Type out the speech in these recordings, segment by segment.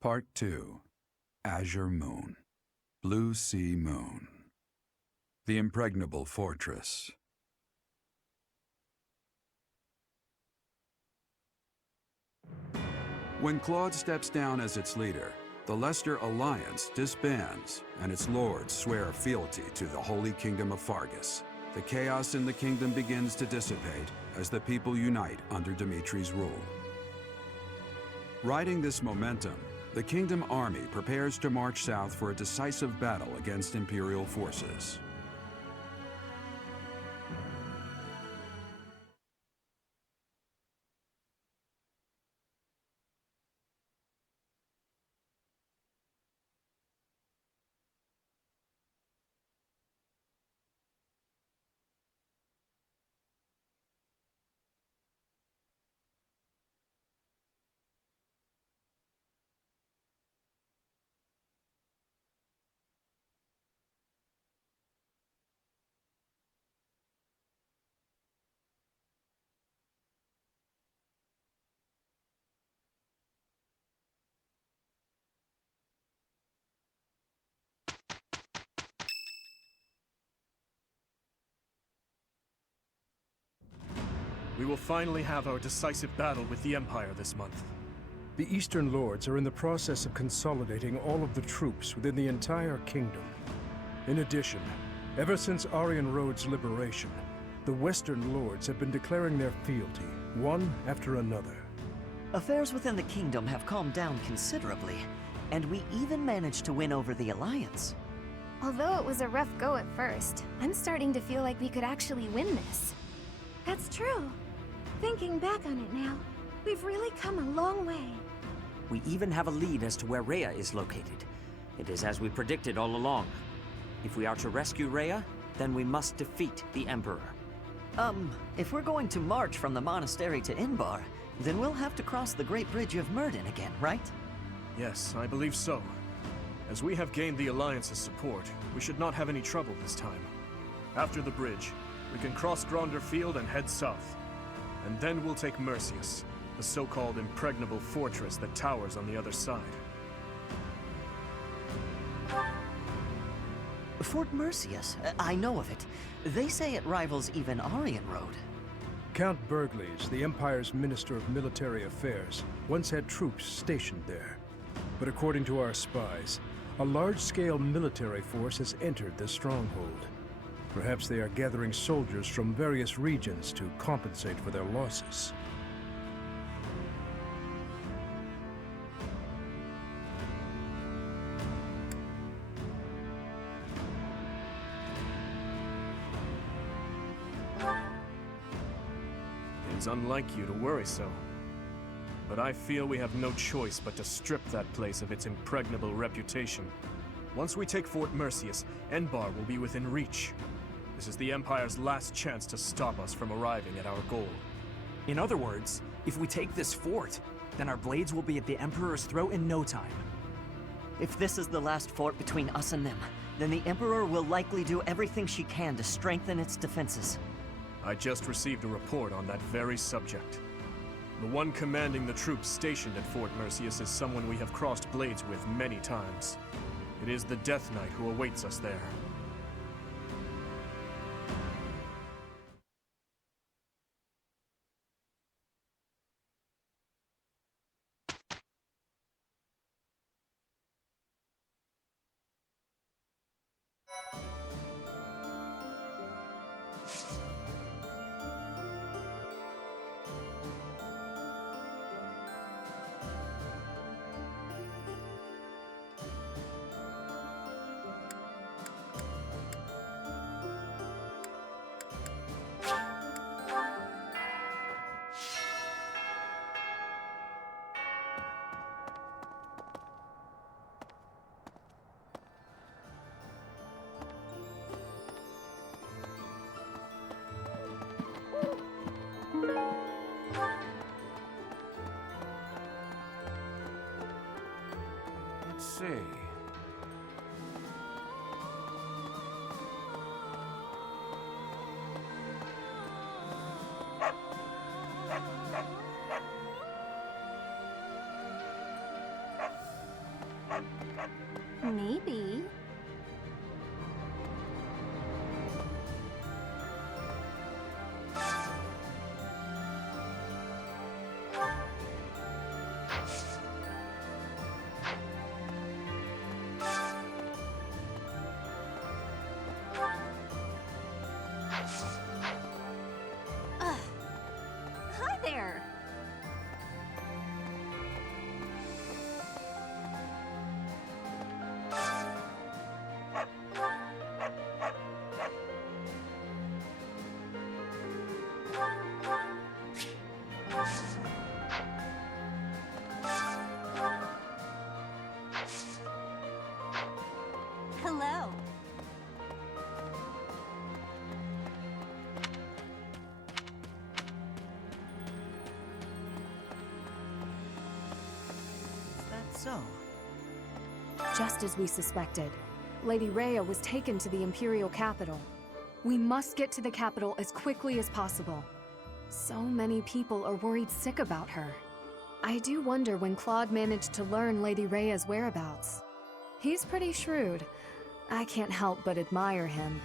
Part 2. Azure Moon. Blue Sea Moon. The Impregnable Fortress. When Claude steps down as its leader, the Leicester Alliance disbands, and its lords swear fealty to the Holy Kingdom of Fargus. The chaos in the kingdom begins to dissipate as the people unite under Dimitri's rule. Riding this momentum, the Kingdom Army prepares to march south for a decisive battle against Imperial forces. We will finally have our decisive battle with the Empire this month. The Eastern Lords are in the process of consolidating all of the troops within the entire kingdom. In addition, ever since Aryan Road's liberation, the Western Lords have been declaring their fealty, one after another. Affairs within the kingdom have calmed down considerably, and we even managed to win over the Alliance. Although it was a rough go at first, I'm starting to feel like we could actually win this. That's true. Thinking back on it now, we've really come a long way. We even have a lead as to where Rhea is located. It is as we predicted all along. If we are to rescue Rhea, then we must defeat the Emperor. If we're going to march from the monastery to Inbar, then we'll have to cross the Great Bridge of Myrden again, right? Yes, I believe so. As we have gained the Alliance's support, we should not have any trouble this time. After the bridge, we can cross Gronder Field and head south. And then we'll take Mercius, the so-called impregnable fortress that towers on the other side. Fort Mercius, I know of it. They say it rivals even Aryan Road. Count Burgleys, the Empire's Minister of Military Affairs, once had troops stationed there. But according to our spies, a large-scale military force has entered the stronghold. Perhaps they are gathering soldiers from various regions to compensate for their losses. It is unlike you to worry so. But I feel we have no choice but to strip that place of its impregnable reputation. Once we take Fort Mercius, Enbar will be within reach. This is the Empire's last chance to stop us from arriving at our goal. In other words, if we take this fort, then our blades will be at the Emperor's throat in no time. If this is the last fort between us and them, then the Emperor will likely do everything she can to strengthen its defenses. I just received a report on that very subject. The one commanding the troops stationed at Fort Mercius is someone we have crossed blades with many times. It is the Death Knight who awaits us there. Let's see. Maybe. Hi there. Hello. Is that so? Just as we suspected, Lady Rhea was taken to the Imperial capital. We must get to the capital as quickly as possible. So many people are worried sick about her. I do wonder when Claude managed to learn Lady Rhea's whereabouts. He's pretty shrewd. I can't help but admire him.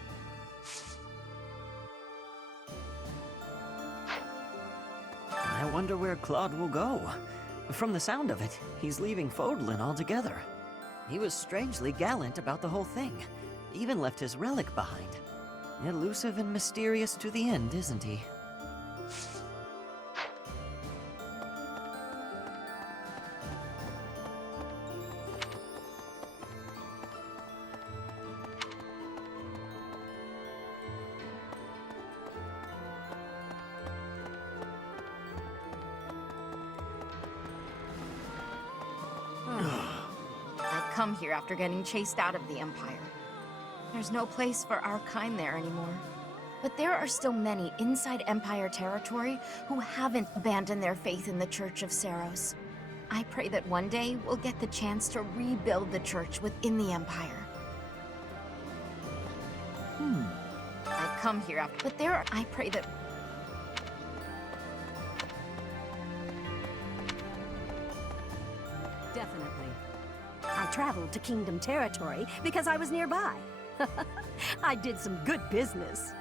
I wonder where Claude will go. From the sound of it, he's leaving Fodlan altogether. He was strangely gallant about the whole thing. Even left his relic behind. Elusive and mysterious to the end, isn't he? I've come here after getting chased out of the Empire. There's no place for our kind there anymore. But there are still many inside Empire territory who haven't abandoned their faith in the Church of Seros. I pray that one day we'll get the chance to rebuild the church within the Empire. I've come here after, but I pray that... Definitely. I traveled to Kingdom territory because I was nearby. I did some good business.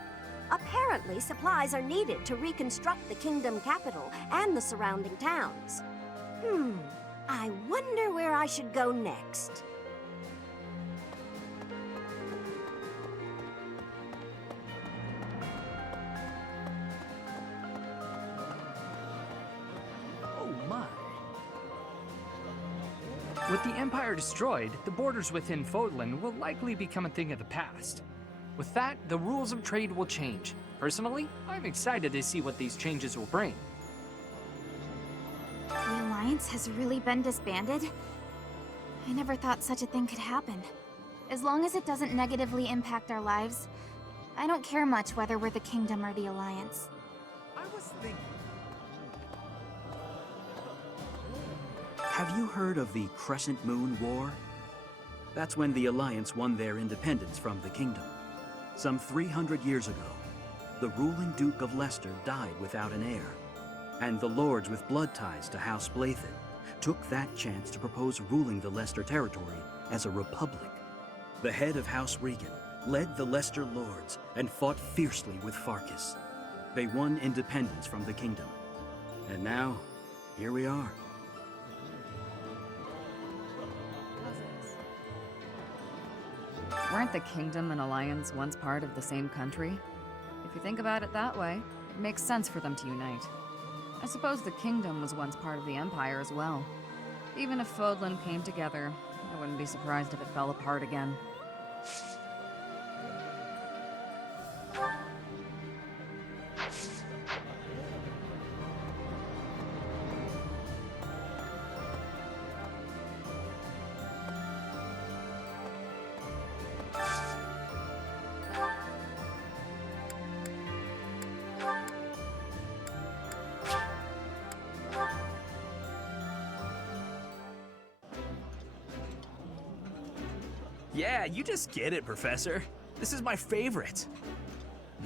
Apparently, supplies are needed to reconstruct the Kingdom capital and the surrounding towns. I wonder where I should go next. Oh my. With the Empire destroyed, the borders within Fodlan will likely become a thing of the past. With that, the rules of trade will change. Personally, I'm excited to see what these changes will bring. The Alliance has really been disbanded? I never thought such a thing could happen. As long as it doesn't negatively impact our lives, I don't care much whether we're the Kingdom or the Alliance. I was thinking... Have you heard of the Crescent Moon War? That's when the Alliance won their independence from the Kingdom. Some 300 years ago, the ruling Duke of Leicester died without an heir, and the lords with blood ties to House Blathen took that chance to propose ruling the Leicester territory as a republic. The head of House Regan led the Leicester lords and fought fiercely with Farkas. They won independence from the Kingdom. And now, here we are. Weren't the Kingdom and Alliance once part of the same country? If you think about it that way, it makes sense for them to unite. I suppose the Kingdom was once part of the Empire as well. Even if Fodlan came together, I wouldn't be surprised if it fell apart again. Yeah, you just get it, Professor. This is my favorite.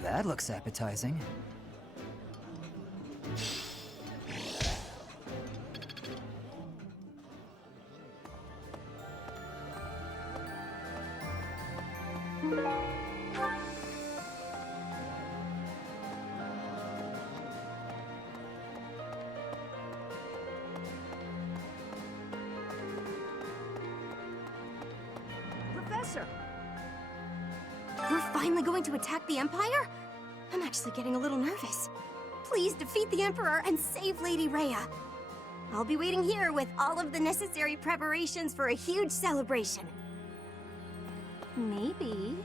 That looks appetizing. Professor! We're finally going to attack the Empire? I'm actually getting a little nervous. Please defeat the Emperor and save Lady Rhea. I'll be waiting here with all of the necessary preparations for a huge celebration. Maybe.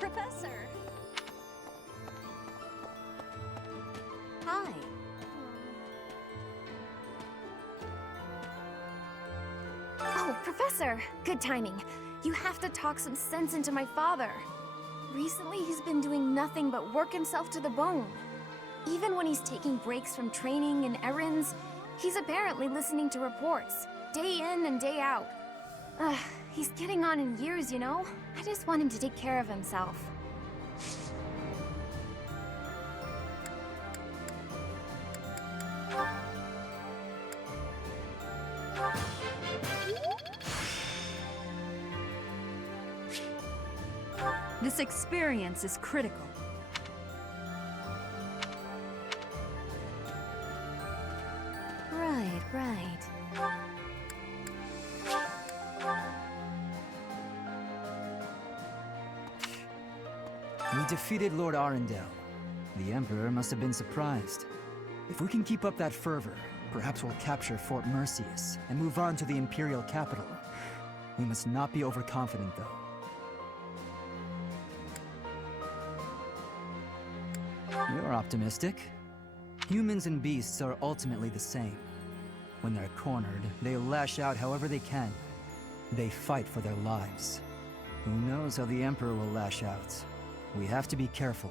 Professor! Hi. Oh, Professor! Good timing. You have to talk some sense into my father. Recently, he's been doing nothing but work himself to the bone. Even when he's taking breaks from training and errands, he's apparently listening to reports, day in and day out. He's getting on in years, you know? I just want him to take care of himself. This experience is critical. Right. We defeated Lord Arundel. The Emperor must have been surprised. If we can keep up that fervor, perhaps we'll capture Fort Mercius and move on to the Imperial capital. We must not be overconfident, though. You're optimistic. Humans and beasts are ultimately the same. When they're cornered, they lash out however they can. They fight for their lives. Who knows how the Emperor will lash out? We have to be careful.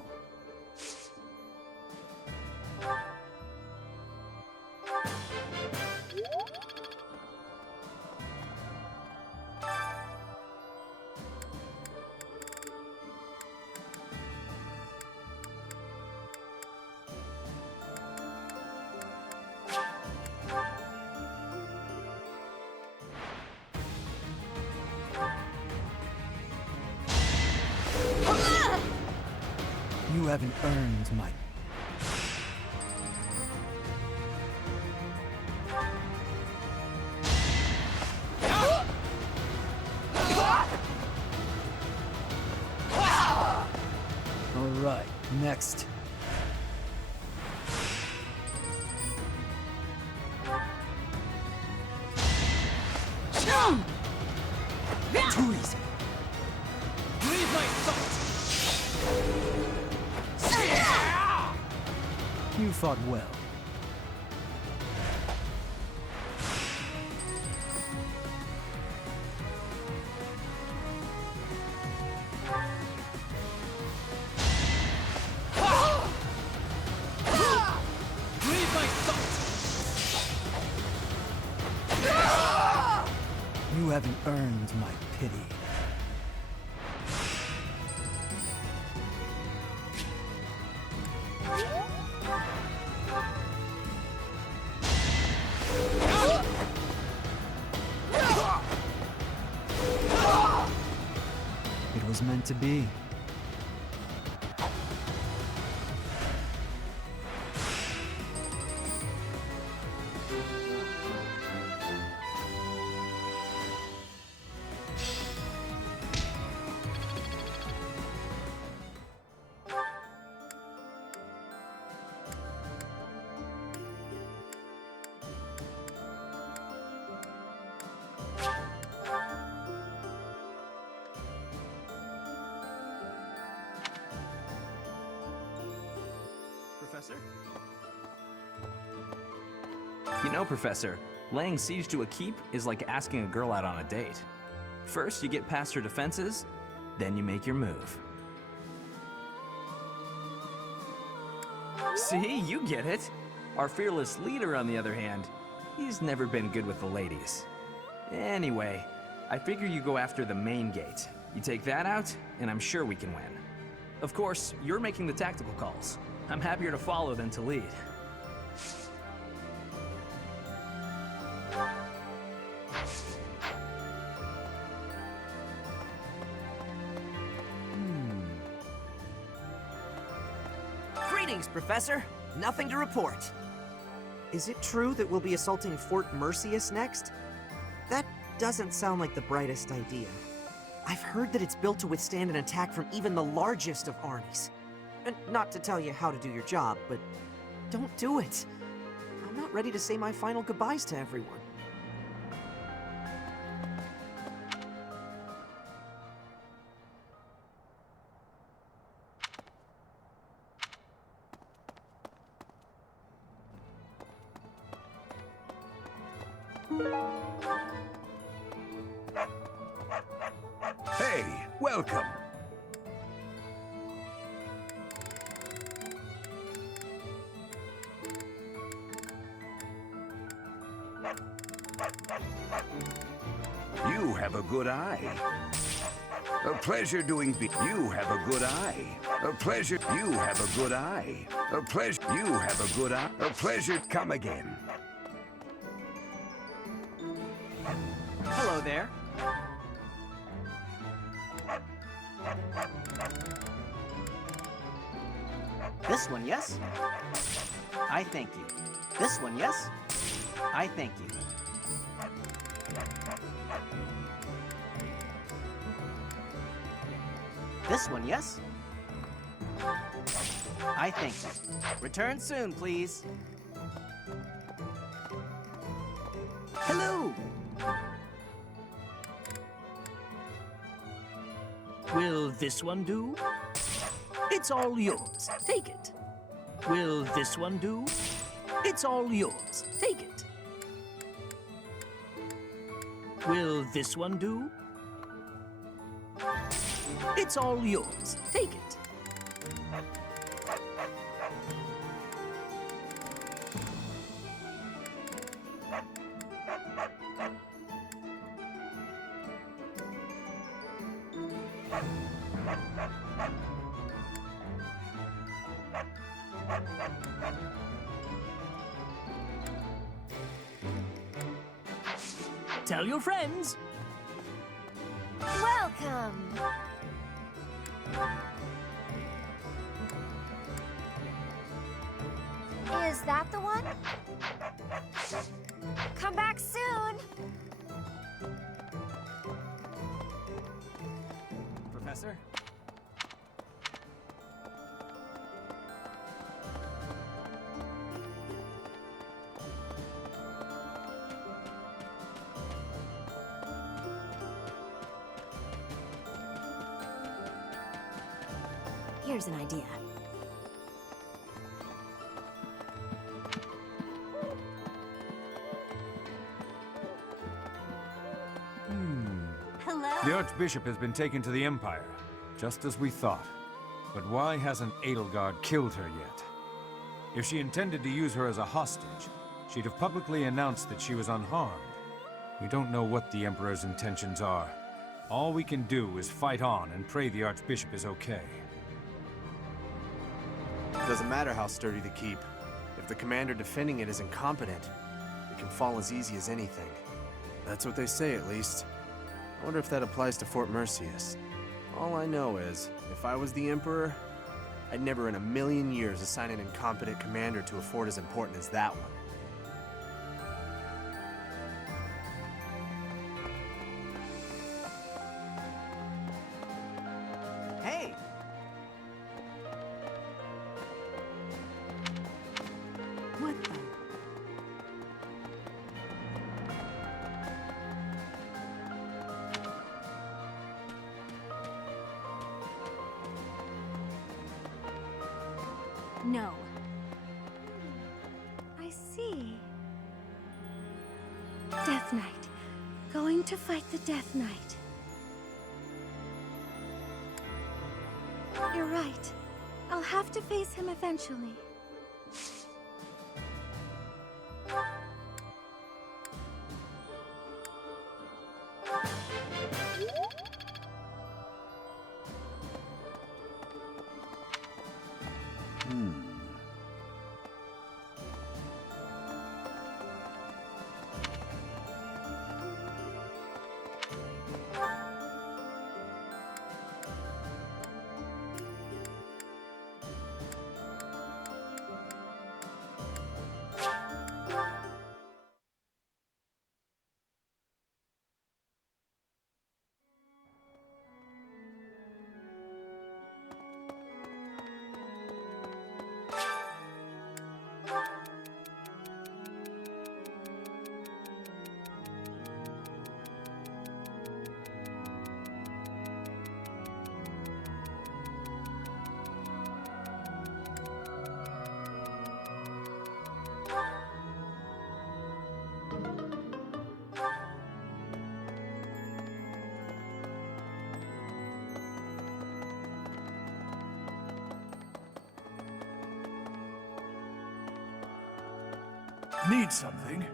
You haven't earned my... All right, next. Too easy. Leave my thoughts. You fought well. Leave my thoughts. You haven't earned my pity. It was meant to be. Professor? You know, Professor, laying siege to a keep is like asking a girl out on a date. First, you get past her defenses, then you make your move. See, you get it. Our fearless leader, on the other hand, he's never been good with the ladies. Anyway, I figure you go after the main gate. You take that out, and I'm sure we can win. Of course, you're making the tactical calls. I'm happier to follow than to lead. Greetings, Professor. Nothing to report. Is it true that we'll be assaulting Fort Mercius next? That doesn't sound like the brightest idea. I've heard that it's built to withstand an attack from even the largest of armies. And not to tell you how to do your job, but don't do it. I'm not ready to say my final goodbyes to everyone. Hey, welcome. You have a good eye. A pleasure doing you have a good eye. A pleasure. You have a good eye. A pleasure. You have a good eye. A pleasure. Come again. Hello there. This one, yes? I thank you. This one, yes? I thank you. This one, yes? I thank you. Return soon, please. Hello! Will this one do? It's all yours. Take it. Will this one do? It's all yours. Take it. Will this one do? It's all yours. Take it. Tell your friends. Welcome! Is that the one? Come back soon! Professor? Here's an idea. Hello? The Archbishop has been taken to the Empire, just as we thought. But why hasn't Edelgard killed her yet? If she intended to use her as a hostage, she'd have publicly announced that she was unharmed. We don't know what the Emperor's intentions are. All we can do is fight on and pray the Archbishop is okay. It doesn't matter how sturdy the keep. If the commander defending it is incompetent, it can fall as easy as anything. That's what they say, at least. I wonder if that applies to Fort Mercius. All I know is, if I was the Emperor, I'd never in a million years assign an incompetent commander to a fort as important as that one. Hey! What the? No. I see. Death Knight. Going to fight the Death Knight. You're right. I'll have to face him eventually. Need something?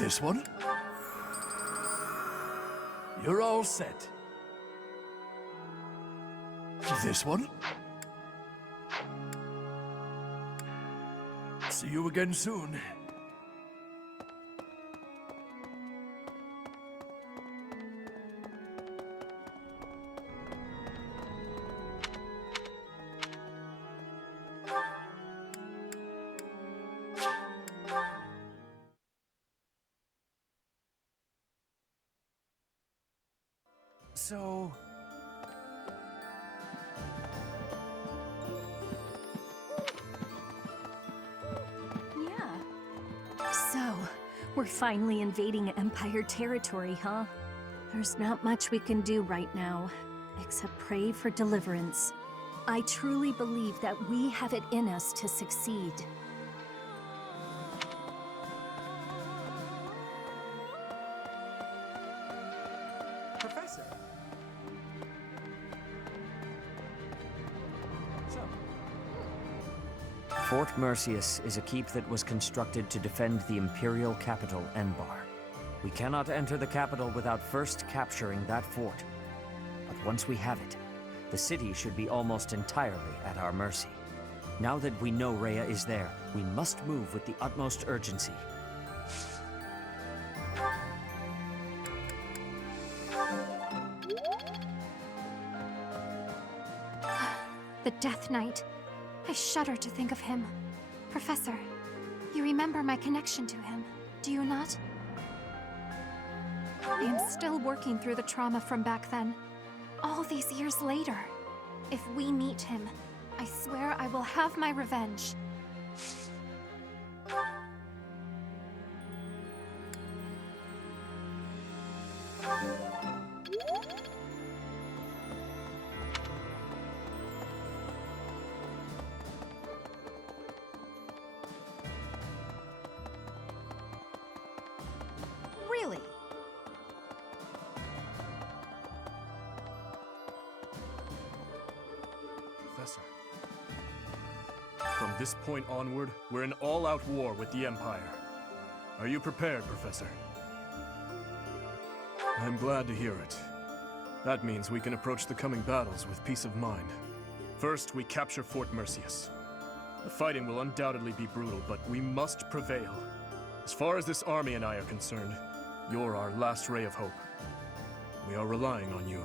This one? You're all set. This one? See you again soon. So... Yeah. So, we're finally invading Empire territory, huh? There's not much we can do right now, except pray for deliverance. I truly believe that we have it in us to succeed. Professor! Fort Mercius is a keep that was constructed to defend the imperial capital, Enbar. We cannot enter the capital without first capturing that fort. But once we have it, the city should be almost entirely at our mercy. Now that we know Rhea is there, we must move with the utmost urgency. The Death Knight. I shudder to think of him. Professor, you remember my connection to him, do you not? I am still working through the trauma from back then, all these years later. If we meet him, I swear I will have my revenge. Really? Professor. From this point onward, we're in all-out war with the Empire. Are you prepared, Professor? I'm glad to hear it. That means we can approach the coming battles with peace of mind. First, we capture Fort Mercius. The fighting will undoubtedly be brutal, but we must prevail. As far as this army and I are concerned, you're our last ray of hope. We are relying on you.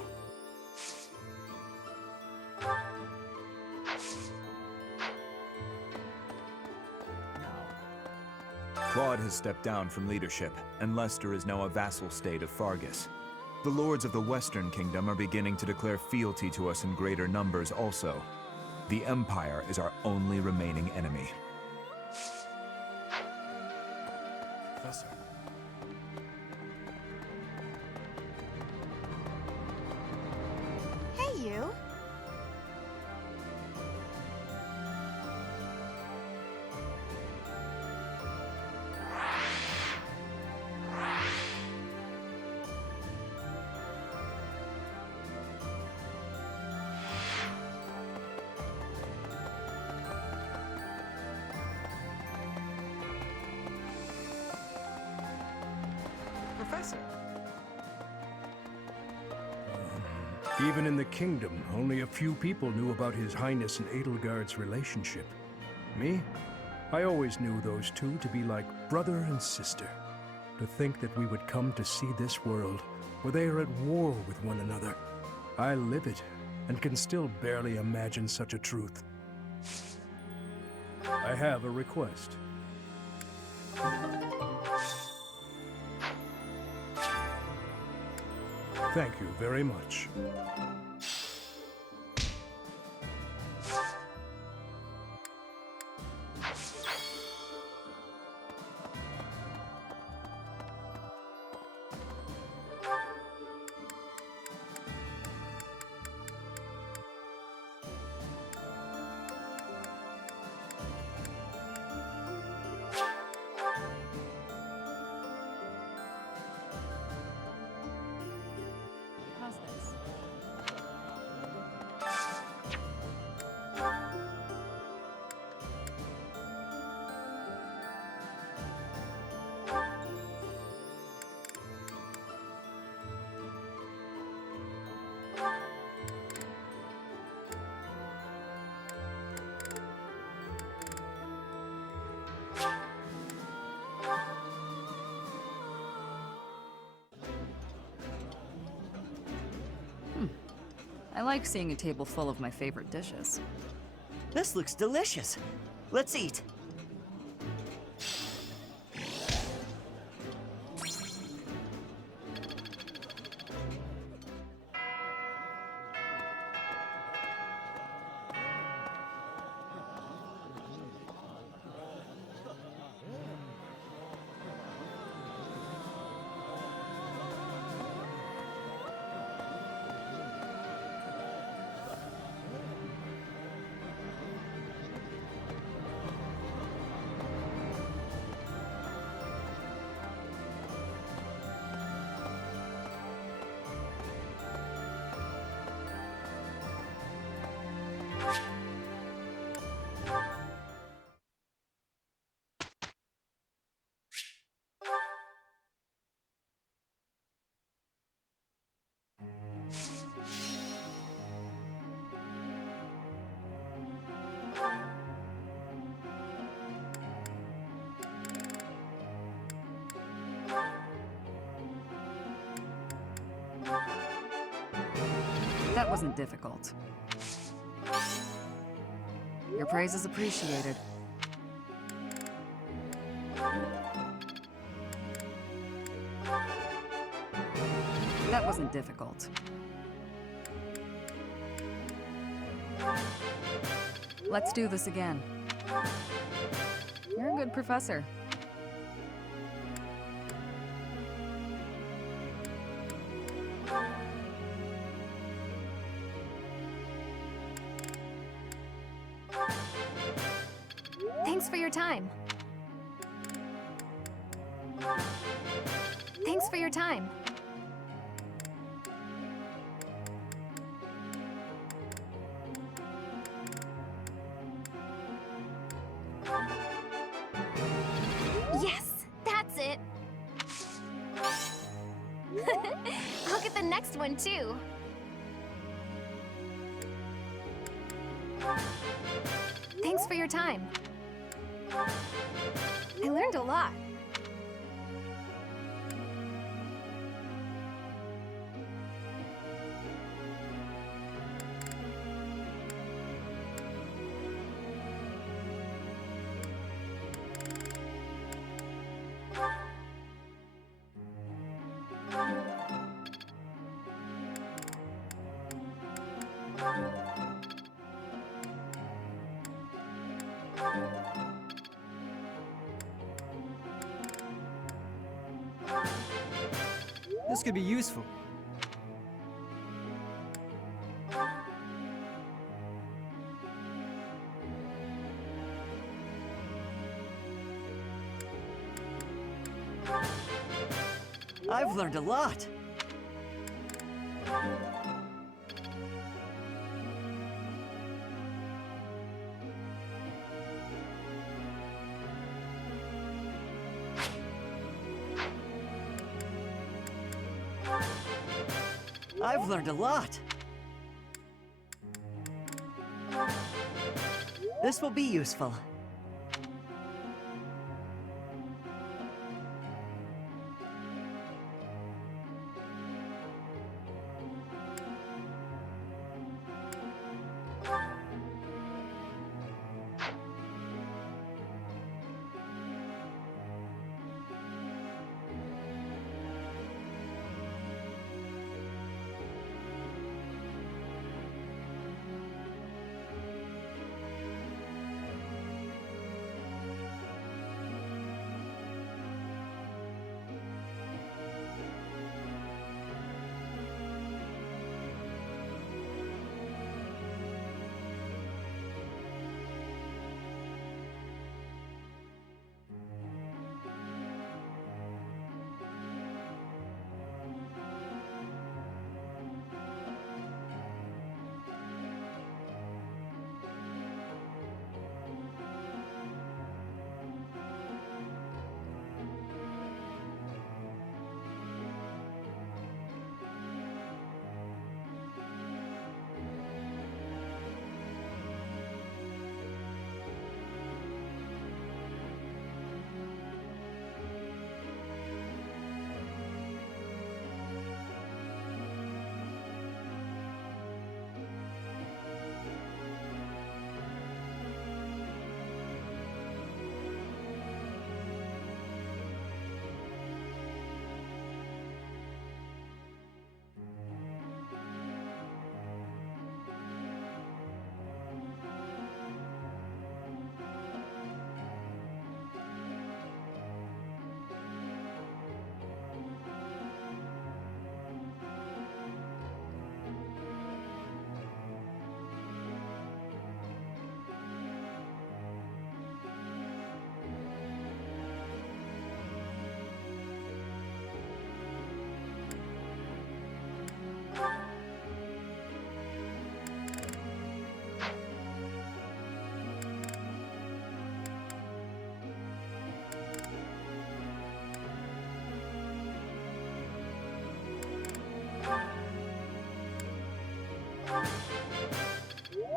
Claude has stepped down from leadership, and Lester is now a vassal state of Fargus. The lords of the Western Kingdom are beginning to declare fealty to us in greater numbers also. The Empire is our only remaining enemy. Professor. Hey, you. Professor. Even in the kingdom, only a few people knew about His Highness and Edelgard's relationship. Me? I always knew those two to be like brother and sister. To think that we would come to see this world, where they are at war with one another. I live it, and can still barely imagine such a truth. I have a request. Thank you very much. How's this? I like seeing a table full of my favorite dishes. This looks delicious. Let's eat. That wasn't difficult. Your praise is appreciated. That wasn't difficult. Let's do this again. You're a good professor. Thanks for your time. Thanks for your time. Yes, that's it. I'll get the next one too. Thanks for your time. I learned a lot. This could be useful. I've learned a lot. I've learned a lot. This will be useful.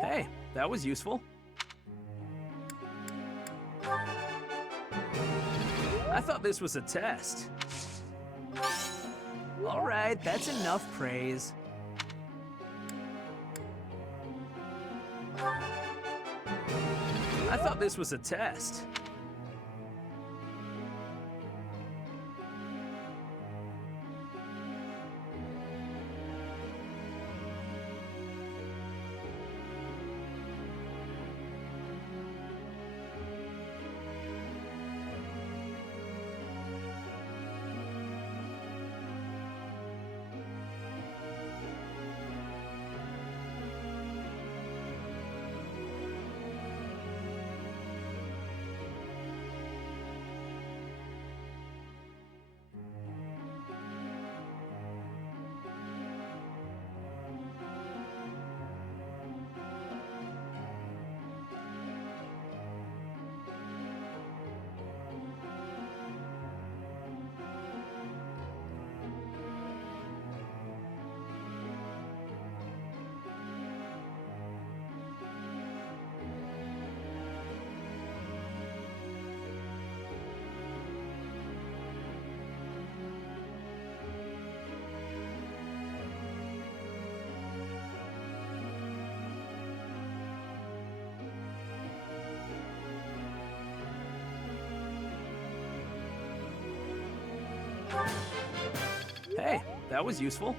Hey, that was useful. I thought this was a test. All right, that's enough praise. I thought this was a test. Hey, that was useful.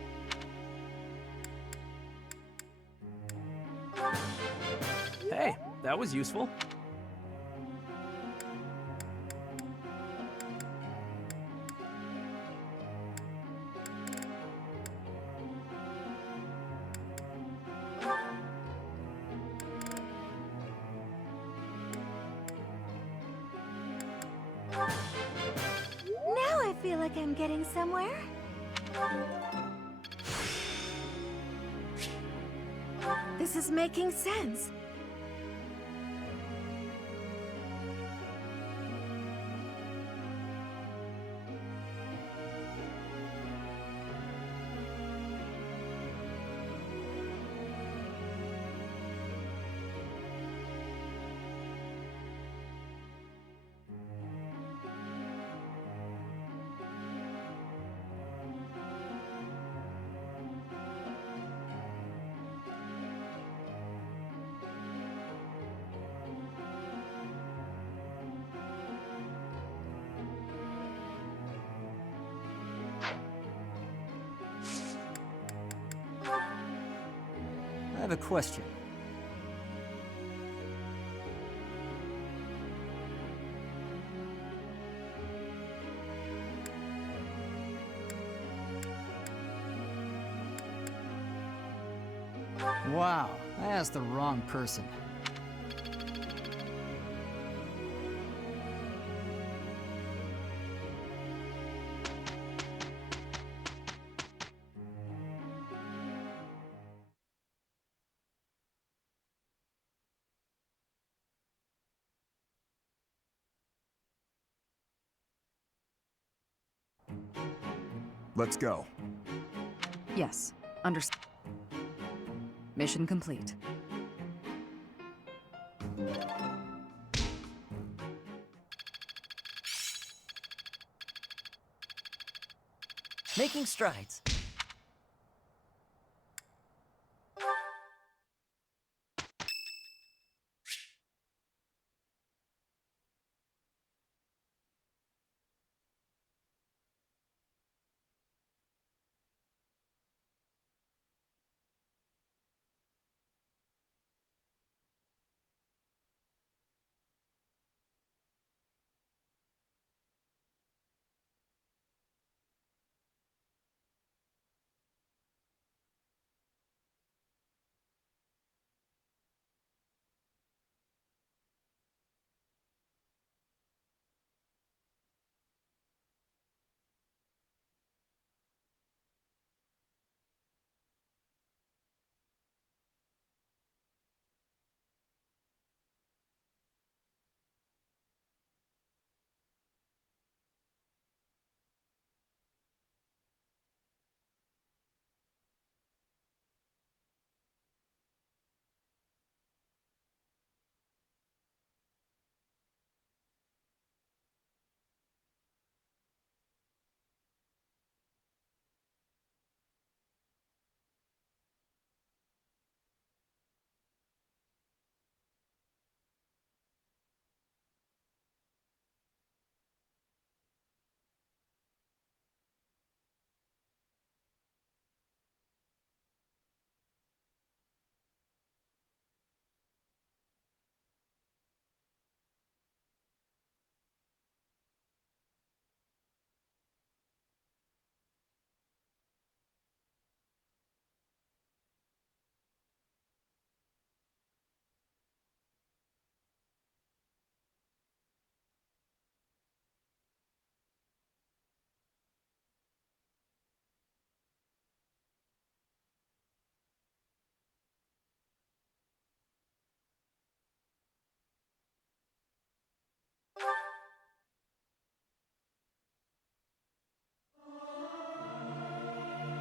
Hey, that was useful. feel like I'm getting somewhere. This is making sense. I have a question. Wow, I asked the wrong person. Let's go. Yes, understood. Mission complete. Making strides.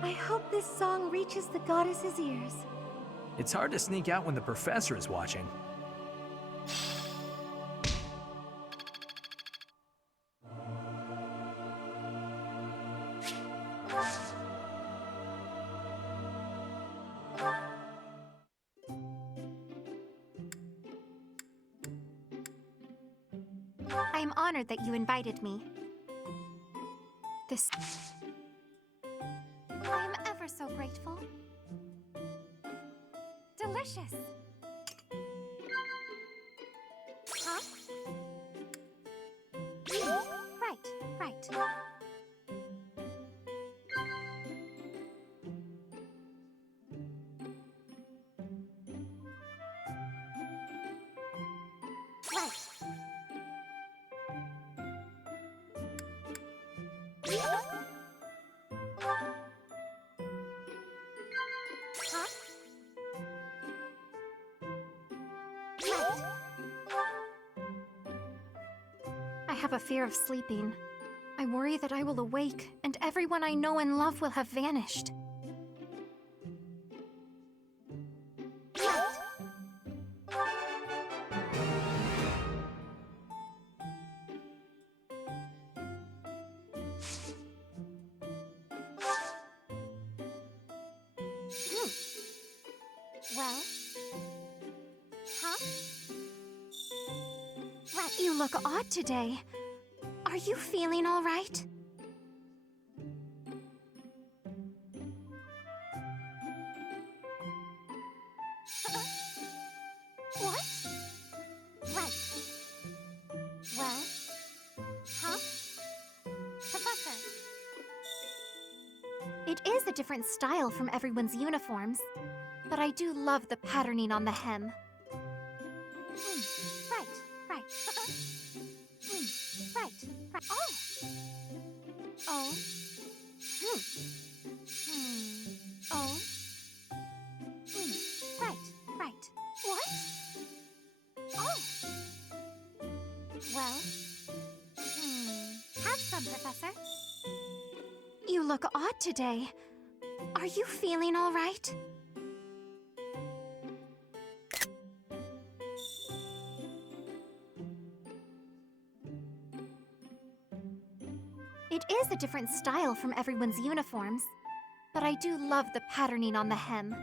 I hope this song reaches the goddess's ears. It's hard to sneak out when the professor is watching. I am honored that you invited me. This... I am ever so grateful. Delicious. Huh? Right. Right. I have a fear of sleeping. I worry that I will awake, and everyone I know and love will have vanished. Well? Huh? Rat, you look odd today. Are you feeling all right? What? Right. Well? Huh? Professor? It is a different style from everyone's uniforms, but I do love the patterning on the hem. Right, right. Right, right. Oh! Oh? Oh? Right, right. What? Oh! Well? Have some, Professor. You look odd today. Are you feeling all right? It is a different style from everyone's uniforms, but I do love the patterning on the hem.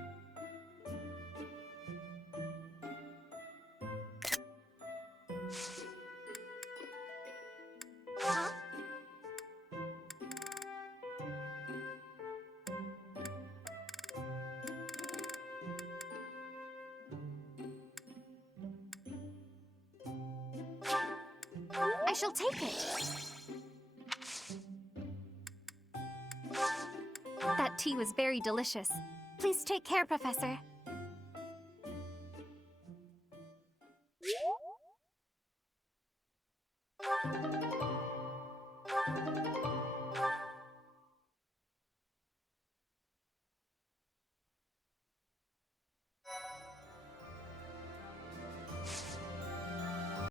Huh? I shall take it. That tea was very delicious. Please take care, Professor.